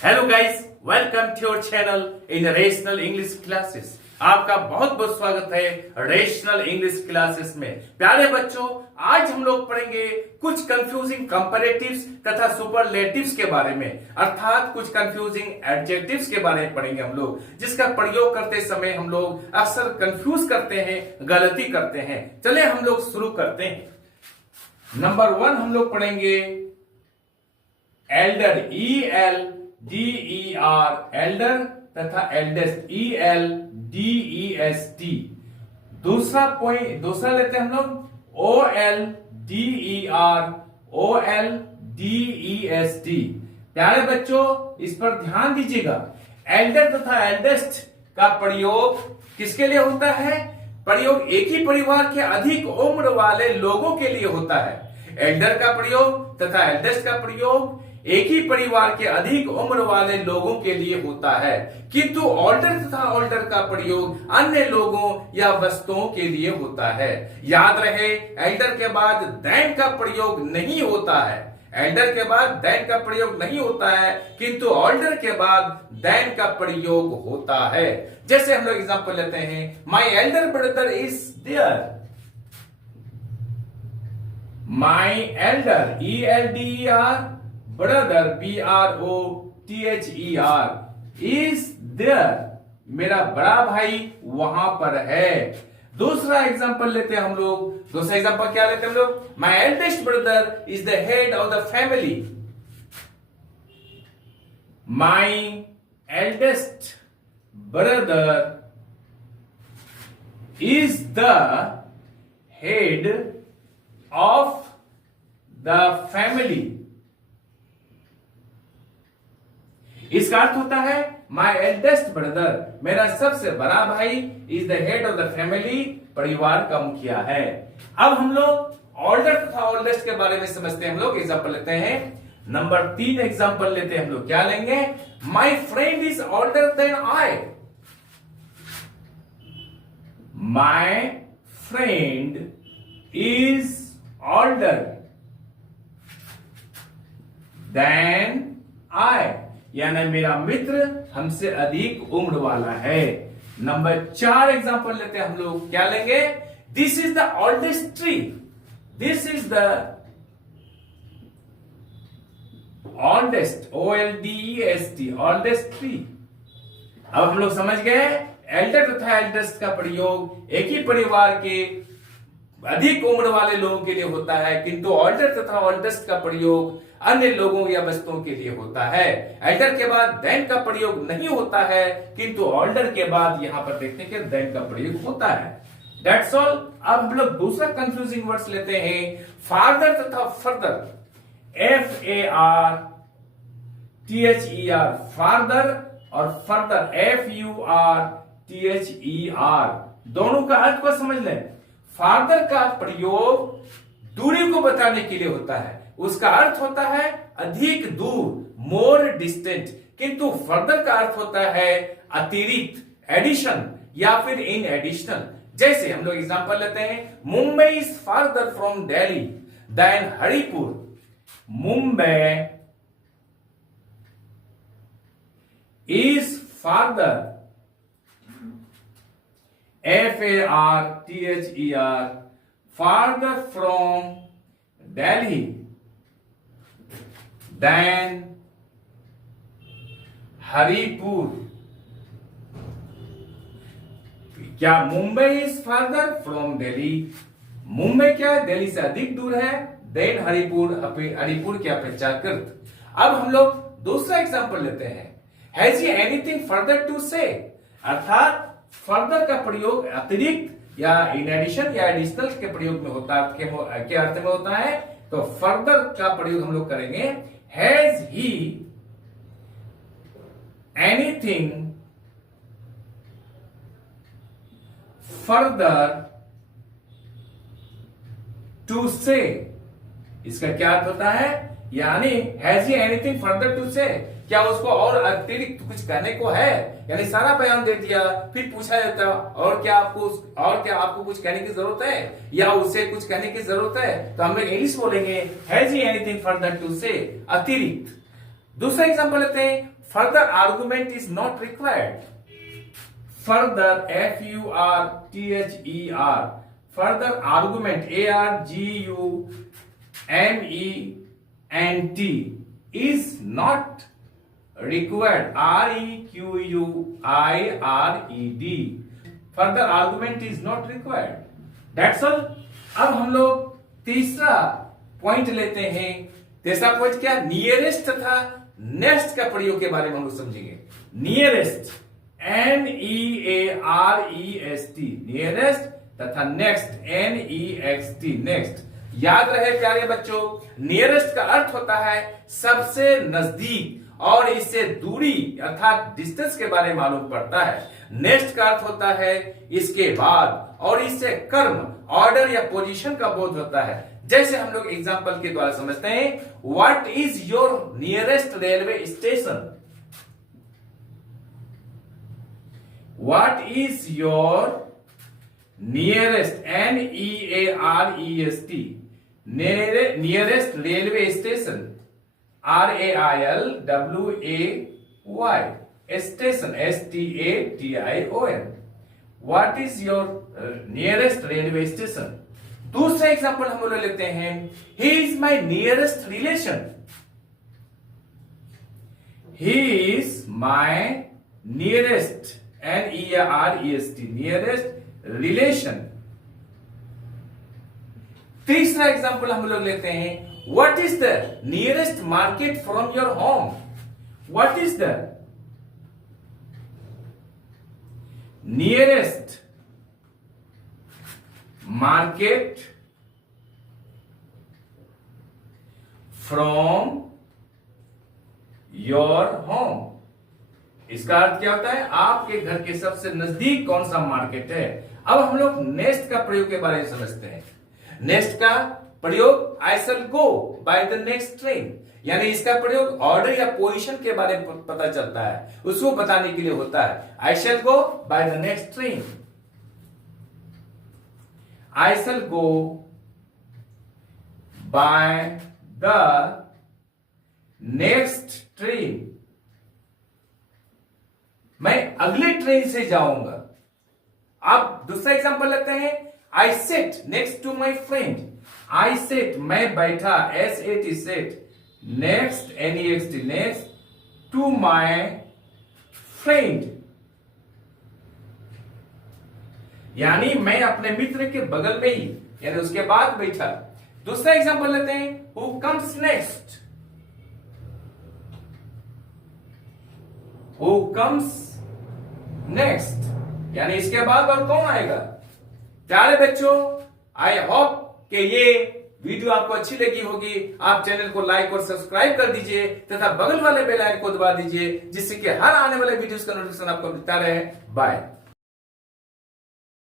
Hello guys, welcome to your channel in rational English classes. आपका बहुत बहुत स्वागत है रेशनल इंग्लिश क्लासेस में। प्यारे बच्चों, आज हम लोग पढ़ेंगे कुछ कंफ्यूजिंग कंपैरेटिव्स तथा सुपरलेटिव्स के बारे में, अर्थात कुछ कंफ्यूजिंग एडजेक्टिव्स के बारे में पढ़ेंगे हम लोग, जिसका प्रयोग करते समय हम लोग अक्सर कंफ्यूज करते हैं, गलती करते हैं। चले हम लोग शुरू करते हैं। नंबर 1 हम लोग पढ़ेंगे एल्डर, ELDER, एल्डर तथा एल्डेस्ट, ELDEST। दूसरा लेते हैं हम लोग OLDER, OLDEST। प्यारे बच्चों, इस पर ध्यान दीजिएगा। एल्डर तथा एल्डेस्ट का प्रयोग किसके लिए होता है? प्रयोग एक ही परिवार के अधिक उम्र वाले लोगों के लिए होता है। एल्डर का प्रयोग तथा एल्डेस्ट का प्रयोग एक ही परिवार के अधिक उम्र वाले लोगों के लिए होता है, किंतु ऑल्डर तथा ऑल्डर का प्रयोग अन्य लोगों या वस्तुओं के लिए होता है। याद रहे, एल्डर के बाद देन का प्रयोग नहीं होता है। एल्डर के बाद देन का प्रयोग नहीं होता है, किंतु ऑल्डर के बाद देन का प्रयोग होता है। जैसे हम लोग एग्जांपल लेते हैं, my elder brother is there. My elder, ELDER, brother, BROTHER, is there, मेरा बड़ा भाई वहां पर है। दूसरा एग्जांपल लेते हैं हम लोग। दूसरा एग्जांपल क्या लेते हैं हम लोग? My eldest brother is the head of the family. My eldest brother is the head of the family. इसका अर्थ होता है माई एल्डेस्ट ब्रदर, मेरा सबसे बड़ा भाई, is the head of the family, परिवार का मुखिया है। अब हम लोग ऑल्डर तथा ऑल्डेस्ट के बारे में समझते हैं। हम लोग एग्जांपल लेते हैं। नंबर 3 एग्जांपल लेते हैं हम लोग। क्या लेंगे? My friend is older than I. My friend is older than I, यानी मेरा मित्र हमसे अधिक उम्र वाला है। नंबर 4 एग्जांपल लेते हैं हम लोग। क्या लेंगे? This is the oldest tree. This is the oldest, OLDEST, oldest tree. अब हम लोग समझ गए, एल्डर तथा एल्डेस्ट का प्रयोग एक ही परिवार के अधिक उम्र वाले लोगों के लिए होता है, किंतु ऑल्डर तथा ऑल्डेस्ट का प्रयोग अन्य लोगों या वस्तुओं के लिए होता है। एल्डर के बाद देन का प्रयोग नहीं होता है, किंतु ऑल्डर के बाद यहां पर देखते हैं कि देन का प्रयोग होता है। That's all. अब हम लोग दूसरा कंफ्यूजिंग वर्ड्स लेते हैं, फादर तथा फर्दर, FARTHER, फादर और फर्दर, FURTHER। दोनों का अर्थ को समझ लें। फादर का प्रयोग दूरी को बताने के लिए होता है, उसका अर्थ होता है अधिक दूर, मोर डिस्टेंट, किंतु फर्दर का अर्थ होता है अतिरिक्त, एडिशन या फिर इन एडिशनल। जैसे हम लोग एग्जांपल लेते हैं, Mumbai is farther from Delhi than Haripur. Mumbai is farther, FARTHER, farther from Delhi than Haripur. क्या Mumbai is farther from Delhi? Mumbai क्या है? दिल्ली से अधिक दूर है। देन हरिपुर, हरिपुर की अपेक्षाकृत। अब हम लोग दूसरा एग्जांपल लेते हैं। Has he anything further to say? अर्थात फर्दर का प्रयोग अतिरिक्त या इन एडिशन या एडिशनल के प्रयोग में होता है, के अर्थ में होता है। तो फर्दर का प्रयोग हम लोग करेंगे, has he anything further to say. इसका क्या अर्थ होता है? यानी has he anything further to say, क्या उसको और अतिरिक्त कुछ कहने को है? यानी सारा बयान दे दिया, फिर पूछा जाता और क्या आपको कुछ कहने की जरूरत है या उसे कुछ कहने की जरूरत है? तो हम लोग इंग्लिश बोलेंगे has he anything further to say, अतिरिक्त। दूसरा एग्जांपल लेते हैं, further argument is not required. Further, F-U-R-T-H-E-R, further argument, A-R-G-U-M-E-N-T, is not required, R-E-Q-U-I-R-E-D. Further argument is not required. That's all. अब हम लोग तीसरा पॉइंट लेते हैं। तीसरा पॉइंट क्या? नियरेस्ट तथा नेक्स्ट का प्रयोग के बारे में हम लोग समझेंगे। नियरेस्ट, NEAREST, नियरेस्ट तथा नेक्स्ट, NEXT, नेक्स्ट। याद रहे प्यारे बच्चों, नियरेस्ट का अर्थ होता है सबसे नजदीक और इससे दूरी अर्थात डिस्टेंस के बारे में मालूम पड़ता है। नेक्स्ट का अर्थ होता है इसके बाद और इससे कर्म, ऑर्डर या पोजीशन का बोध होता है। जैसे हम लोग एग्जांपल के द्वारा समझते हैं, what is your nearest railway station? What is your nearest, NEAREST, nearest railway station, RAILWAY, station, STATION। What is your nearest railway station? दूसरा एग्जांपल हम लोग लेते हैं, he is my nearest relation. He is my nearest, NEAREST, nearest relation. तीसरा example हम लोग लेते हैं, what is the nearest market from your home? What is the nearest market from your home? इसका अर्थ क्या होता है? आपके घर के सबसे नजदीक कौन सा मार्केट है। अब हम लोग नेक्स्ट का प्रयोग के बारे में समझते हैं। नेक्स्ट का प्रयोग, आई shall go by the next train, यानी इसका प्रयोग ऑर्डर या पोजीशन के बारे में पता चलता है, उसको बताने के लिए होता है। I shall go by the next train, I shall go by the next train, मैं अगले ट्रेन से जाऊंगा। अब दूसरा एग्जांपल लेते हैं, I sat next to my friend. I sat, मैं बैठा, SAT, sat, next, NEXT, next, to my friend, यानी मैं अपने मित्र के बगल में ही, यानी उसके बाद बैठा। दूसरा एग्जांपल लेते हैं, who comes next. Who comes next, यानी इसके बाद और कौन आएगा। प्यारे बच्चों, आई होप कि ये वीडियो आपको अच्छी लगी होगी। आप चैनल को लाइक और सब्सक्राइब कर दीजिए तथा बगल वाले बेल आइकन को दबा दीजिए, जिससे कि हर आने वाले वीडियोस का नोटिफिकेशन आपको मिलता रहे। बाय।